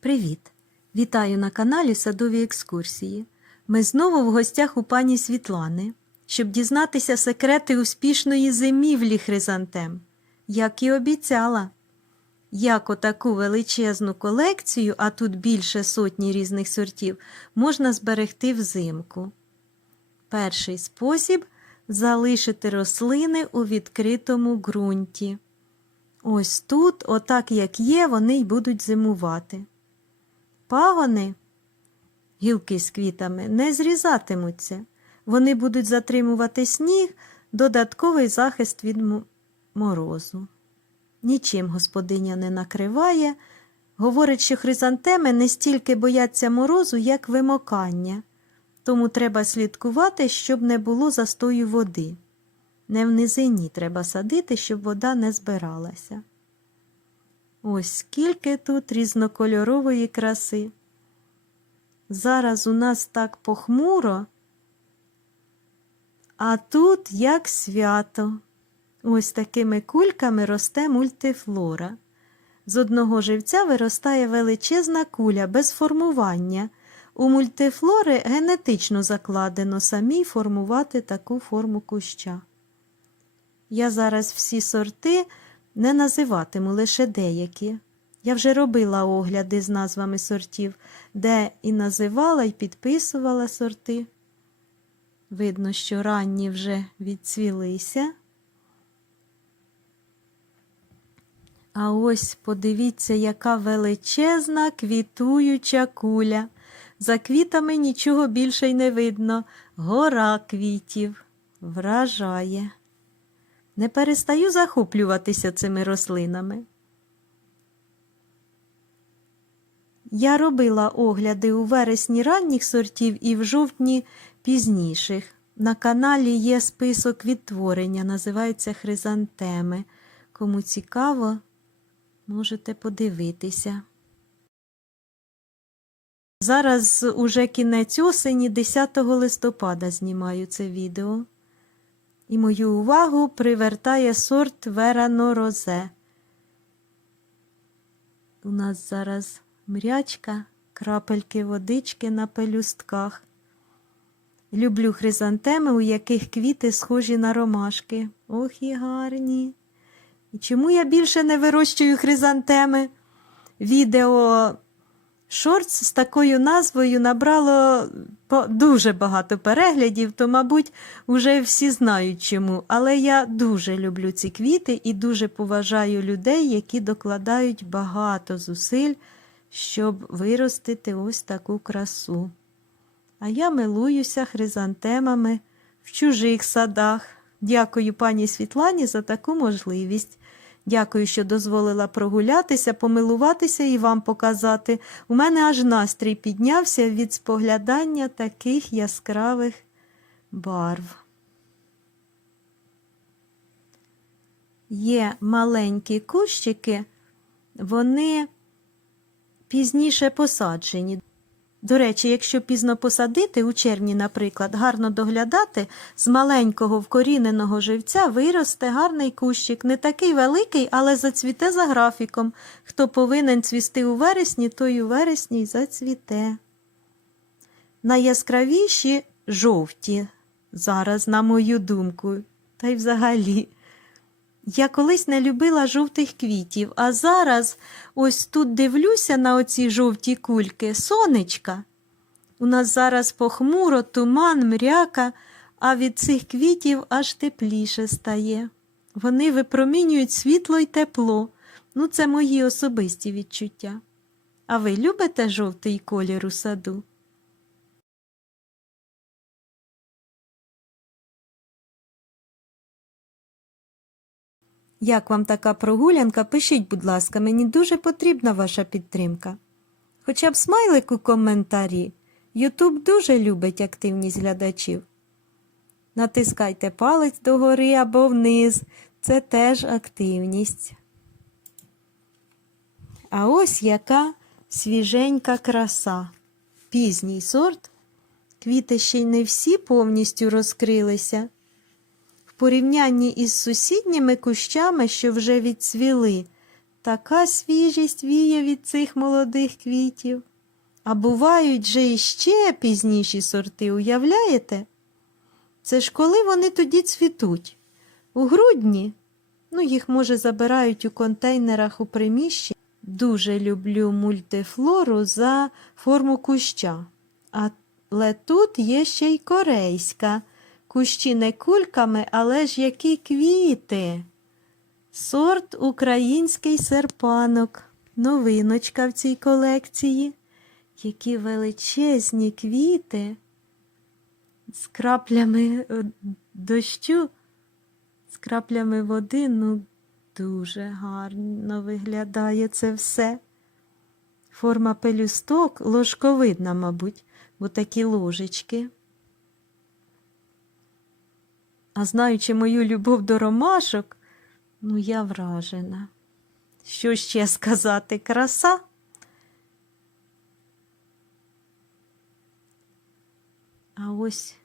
Привіт! Вітаю на каналі Садові екскурсії. Ми знову в гостях у пані Світлани, щоб дізнатися секрети успішної зимівлі хризантем, як і обіцяла. Як отаку величезну колекцію, а тут більше сотні різних сортів, можна зберегти взимку. Перший спосіб залишити рослини у відкритому ґрунті. Ось тут, отак як є, вони й будуть зимувати. Пагони, гілки з квітами, не зрізатимуться. Вони будуть затримувати сніг, додатковий захист від морозу. Нічим господиня не накриває. Говорить, що хризантеми не стільки бояться морозу, як вимокання. Тому треба слідкувати, щоб не було застою води. Не в низині треба садити, щоб вода не збиралася. Ось скільки тут різнокольорової краси. Зараз у нас так похмуро, а тут як свято. Ось такими кульками росте мультифлора. З одного живця виростає величезна куля без формування. У мультифлори генетично закладено самій формувати таку форму куща. Я зараз всі сорти не називатиму лише деякі. Я вже робила огляди з назвами сортів, де і називала, і підписувала сорти. Видно, що ранні вже відцвілися. А ось подивіться, яка величезна квітуюча куля. За квітами нічого більше й не видно. Гора квітів вражає. Не перестаю захоплюватися цими рослинами. Я робила огляди у вересні ранніх сортів і в жовтні пізніших. На каналі є список відтворення, називається Хризантеми. Кому цікаво, можете подивитися. Зараз уже кінець осені, 10 листопада знімаю це відео. І мою увагу привертає сорт Верано Розе. У нас зараз мрячка, крапельки водички на пелюстках. Люблю хризантеми, у яких квіти схожі на ромашки. Ох і гарні. І чому я більше не вирощую хризантеми? Відео Шортс з такою назвою набрало дуже багато переглядів, то, мабуть, уже всі знають чому. Але я дуже люблю ці квіти і дуже поважаю людей, які докладають багато зусиль, щоб виростити ось таку красу. А я милуюся хризантемами в чужих садах. Дякую пані Світлані за таку можливість. Дякую, що дозволила прогулятися, помилуватися і вам показати. У мене аж настрій піднявся від споглядання таких яскравих барв. Є маленькі кущики, вони пізніше посаджені. До речі, якщо пізно посадити, у червні, наприклад, гарно доглядати, з маленького вкоріненого живця виросте гарний кущик, не такий великий, але зацвіте за графіком. Хто повинен цвісти у вересні, той у вересні й зацвіте. Найяскравіші жовті зараз, на мою думку, та й взагалі. Я колись не любила жовтих квітів, а зараз ось тут дивлюся на оці жовті кульки, сонечка. У нас зараз похмуро, туман, мряка, а від цих квітів аж тепліше стає. Вони випромінюють світло й тепло. Ну, це мої особисті відчуття. А ви любите жовтий колір у саду? Як вам така прогулянка? Пишіть, будь ласка, мені дуже потрібна ваша підтримка. Хоча б смайлик у коментарі. Ютуб дуже любить активність глядачів. Натискайте палець догори або вниз. Це теж активність. А ось яка свіженька краса. Пізній сорт. Квіти ще й не всі повністю розкрилися. Порівнянні із сусідніми кущами, що вже відцвіли, така свіжість віє від цих молодих квітів. А бувають же іще пізніші сорти, уявляєте? Це ж коли вони тоді цвітуть? У грудні, ну їх, може, забирають у контейнерах у приміщенні. Дуже люблю мультифлору за форму куща. Але тут є ще й корейська. Кущі не кульками, але ж які квіти. Сорт український серпанок. Новиночка в цій колекції. Які величезні квіти з краплями е, дощу, з краплями води, ну, дуже гарно виглядає це все. Форма пелюсток ложковидна, мабуть, бо такі ложечки. А знаючи мою любов до ромашок, ну я вражена. Що ще сказати? Краса? А ось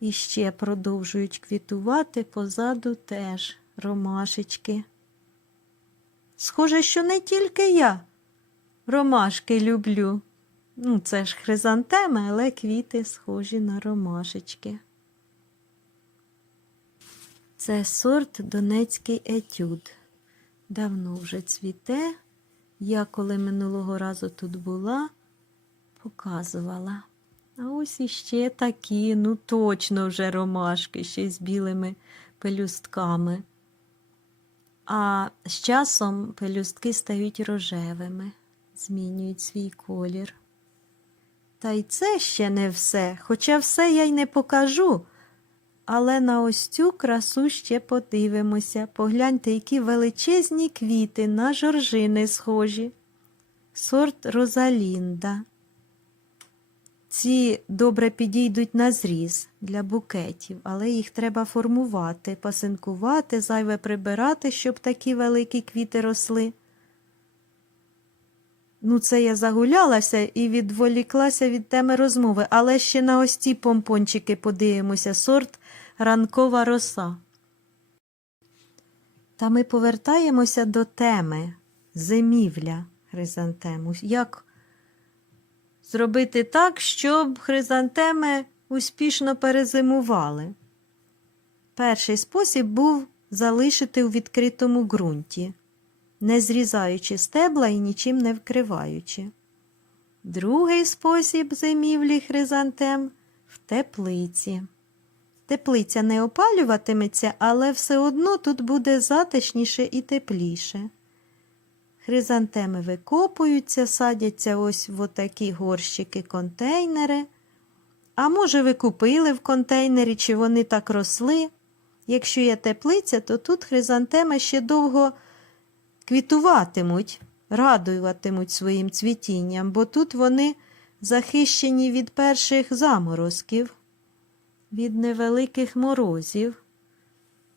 іще продовжують квітувати позаду теж ромашечки. Схоже, що не тільки я ромашки люблю. Ну, це ж хризантеми, але квіти схожі на ромашечки. Це сорт Донецький етюд. Давно вже цвіте. Я, коли минулого разу тут була, показувала. А ось іще такі, ну точно вже ромашки, ще з білими пелюстками. А з часом пелюстки стають рожевими, змінюють свій колір. Та й це ще не все, хоча все я й не покажу. Але на ось цю красу ще подивимося. Погляньте, які величезні квіти на жоржини схожі. Сорт Розалінда. Ці добре підійдуть на зріз для букетів, але їх треба формувати, пасинкувати, зайве прибирати, щоб такі великі квіти росли. Ну, це я загулялася і відволіклася від теми розмови, але ще на ось ці помпончики подивимося сорт ранкова роса. Та ми повертаємося до теми зимівля хризантему. Як зробити так, щоб хризантеми успішно перезимували? Перший спосіб був залишити у відкритому ґрунті не зрізаючи стебла і нічим не вкриваючи. Другий спосіб зимівлі хризантем в теплиці. Теплиця не опалюватиметься, але все одно тут буде затишніше і тепліше. Хризантеми викопуються, садяться ось в отакі горщики контейнери. А може, ви купили в контейнері, чи вони так росли. Якщо є теплиця, то тут хризантеми ще довго квітуватимуть, радуватимуть своїм цвітінням, бо тут вони захищені від перших заморозків, від невеликих морозів.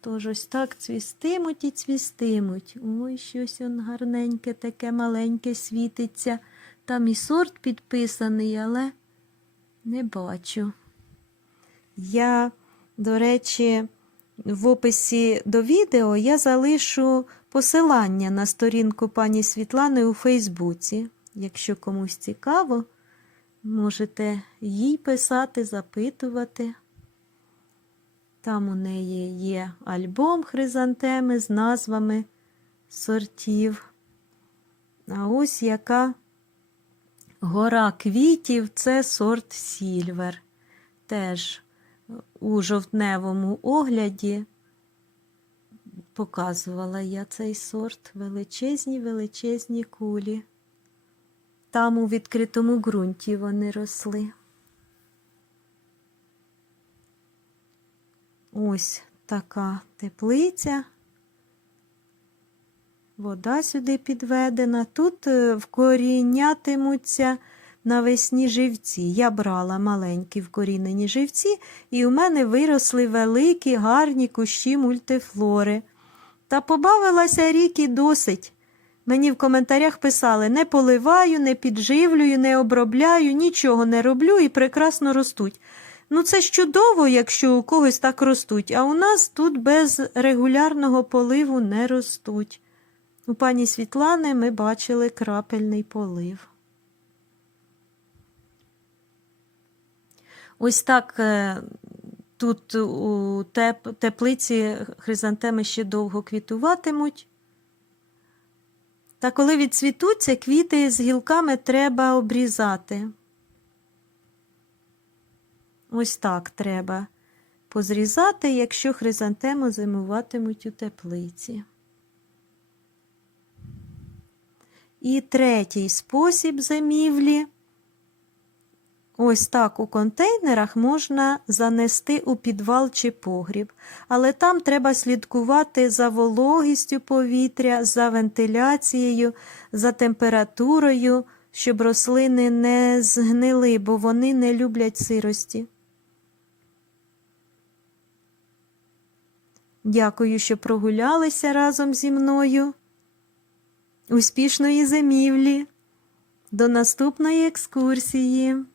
Тож ось так цвістимуть і цвістимуть. Ой, щось он гарненьке, таке маленьке світиться. Там і сорт підписаний, але не бачу. Я, до речі, в описі до відео я залишу посилання на сторінку пані Світлани у Фейсбуці. Якщо комусь цікаво, можете їй писати, запитувати. Там у неї є альбом хризантеми з назвами сортів. А ось яка гора квітів це сорт Сільвер. Теж у жовтневому огляді показувала я цей сорт величезні величезні кулі. Там у відкритому ґрунті вони росли. Ось така теплиця. Вода сюди підведена. Тут е, вкорінятимуться навесні живці. Я брала маленькі вкорінені живці, і у мене виросли великі, гарні кущі мультифлори. Та побавилася рік і досить. Мені в коментарях писали не поливаю, не підживлюю, не обробляю, нічого не роблю і прекрасно ростуть. Ну, це чудово, якщо у когось так ростуть, а у нас тут без регулярного поливу не ростуть. У пані Світлани ми бачили крапельний полив. Ось так е, тут у теп- теплиці хризантеми ще довго квітуватимуть. Та коли відцвітуться, квіти з гілками треба обрізати. Ось так треба позрізати, якщо хризантеми зимуватимуть у теплиці. І третій спосіб зимівлі. Ось так у контейнерах можна занести у підвал чи погріб, але там треба слідкувати за вологістю повітря, за вентиляцією, за температурою, щоб рослини не згнили, бо вони не люблять сирості. Дякую, що прогулялися разом зі мною. Успішної зимівлі! До наступної екскурсії!